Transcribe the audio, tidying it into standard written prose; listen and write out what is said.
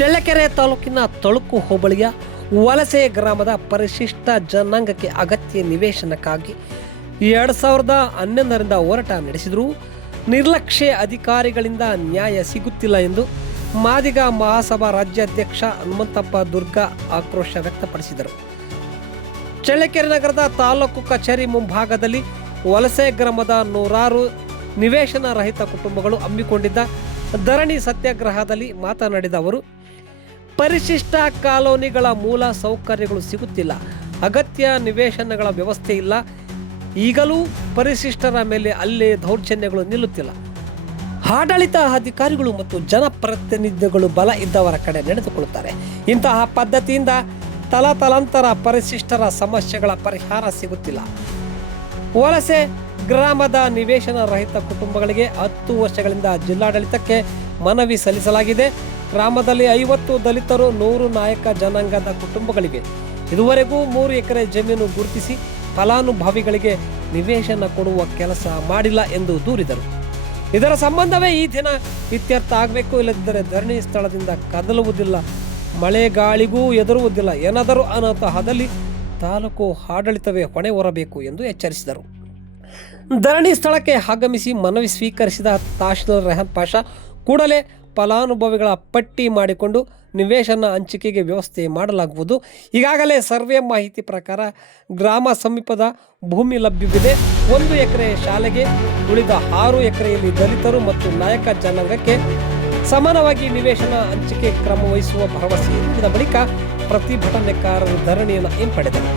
ಚಳ್ಳಕೆರೆ ತಾಲೂಕಿನ ತಳುಕು ಹೋಬಳಿಯ ವಲಸೆ ಗ್ರಾಮದ ಪರಿಶಿಷ್ಟ ಜನಾಂಗಕ್ಕೆ ಅಗತ್ಯ ನಿವೇಶನಕ್ಕಾಗಿ 2011ರಿಂದ ಹೋರಾಟ ನಡೆಸಿದರೂ ನಿರ್ಲಕ್ಷ್ಯ ಅಧಿಕಾರಿಗಳಿಂದ ನ್ಯಾಯ ಸಿಗುತ್ತಿಲ್ಲ ಎಂದು ಮಾದಿಗ ಮಹಾಸಭಾ ರಾಜ್ಯಾಧ್ಯಕ್ಷ ಹನುಮಂತಪ್ಪ ದುರ್ಗಾ ಆಕ್ರೋಶ ವ್ಯಕ್ತಪಡಿಸಿದರು. ಚಳ್ಳಕೆರೆ ನಗರದ ತಾಲೂಕು ಕಚೇರಿ ಮುಂಭಾಗದಲ್ಲಿ ವಲಸೆ ಗ್ರಾಮದ ನೂರಾರು ನಿವೇಶನ ರಹಿತ ಕುಟುಂಬಗಳು ಹಮ್ಮಿಕೊಂಡಿದ್ದ ಧರಣಿ ಸತ್ಯಾಗ್ರಹದಲ್ಲಿ ಮಾತನಾಡಿದ ಅವರು, ಪರಿಶಿಷ್ಟ ಕಾಲೋನಿಗಳ ಮೂಲ ಸೌಕರ್ಯಗಳು ಸಿಗುತ್ತಿಲ್ಲ, ಅಗತ್ಯ ನಿವೇಶನಗಳ ವ್ಯವಸ್ಥೆ ಇಲ್ಲ, ಈಗಲೂ ಪರಿಶಿಷ್ಟರ ಮೇಲೆ ಅಲ್ಲೇ ದೌರ್ಜನ್ಯಗಳು ನಿಲ್ಲುತ್ತಿಲ್ಲ. ಆಡಳಿತ ಅಧಿಕಾರಿಗಳು ಮತ್ತು ಜನಪ್ರತಿನಿಧಿಗಳು ಬಲ ಇದ್ದವರ ಕಡೆ ನಡೆದುಕೊಳ್ಳುತ್ತಾರೆ. ಇಂತಹ ಪದ್ಧತಿಯಿಂದ ತಲಾಂತರ ಪರಿಶಿಷ್ಟರ ಸಮಸ್ಯೆಗಳ ಪರಿಹಾರ ಸಿಗುತ್ತಿಲ್ಲ. ವಲಸೆ ಗ್ರಾಮದ ನಿವೇಶನ ರಹಿತ ಕುಟುಂಬಗಳಿಗೆ 10 ವರ್ಷಗಳಿಂದ ಜಿಲ್ಲಾಡಳಿತಕ್ಕೆ ಮನವಿ ಸಲ್ಲಿಸಲಾಗಿದೆ. ಗ್ರಾಮದಲ್ಲಿ 50 ದಲಿತರು, 100 ನಾಯಕ ಜನಾಂಗದ ಕುಟುಂಬಗಳಿವೆ. ಇದುವರೆಗೂ 3 ಎಕರೆ ಜಮೀನು ಗುರುತಿಸಿ ಫಲಾನುಭವಿಗಳಿಗೆ ನಿವೇಶನ ಕೊಡುವ ಕೆಲಸ ಮಾಡಿಲ್ಲ ಎಂದು ದೂರಿದರು. ಇದರ ಸಂಬಂಧವೇ ಈ ದಿನ ಇತ್ಯರ್ಥ ಆಗಬೇಕು, ಇಲ್ಲದಿದ್ದರೆ ಧರಣಿ ಸ್ಥಳದಿಂದ ಕದಲುವುದಿಲ್ಲ, ಮಳೆಗಾಳಿಗೂ ಎದುರುವುದಿಲ್ಲ, ಏನಾದರೂ ಅನಾಹುತ ಆದಲ್ಲಿ ತಾಲೂಕು ಆಡಳಿತವೇ ಹೊಣೆ ಹೊರಬೇಕು ಎಂದು ಎಚ್ಚರಿಸಿದರು. ಧರಣಿ ಸ್ಥಳಕ್ಕೆ ಆಗಮಿಸಿ ಮನವಿ ಸ್ವೀಕರಿಸಿದ ತಹಶೀಲ್ದಾರ್ ರೆಹನ್ ಪಾಷಾ ಕೂಡಲೇ ಫಲಾನುಭವಿಗಳ ಪಟ್ಟಿ ಮಾಡಿಕೊಂಡು ನಿವೇಶನ ಹಂಚಿಕೆಗೆ ವ್ಯವಸ್ಥೆ ಮಾಡಲಾಗುವುದು. ಈಗಾಗಲೇ ಸರ್ವೆ ಮಾಹಿತಿ ಪ್ರಕಾರ ಗ್ರಾಮ ಸಮೀಪದ ಭೂಮಿ ಲಭ್ಯವಿದೆ. 1 ಎಕರೆ ಶಾಲೆಗೆ, ಉಳಿದ 6 ಎಕರೆಯಲ್ಲಿ ದಲಿತರು ಮತ್ತು ನಾಯಕ ಜನಾಂಗಕ್ಕೆ ಸಮಾನವಾಗಿ ನಿವೇಶನ ಹಂಚಿಕೆ ಕ್ರಮ ವಹಿಸುವ ಭರವಸೆ ನೀಡಿದ ಬಳಿಕ ಪ್ರತಿಭಟನೆಕಾರರು ಧರಣಿಯನ್ನು ಹಿಂಪಡೆದರು.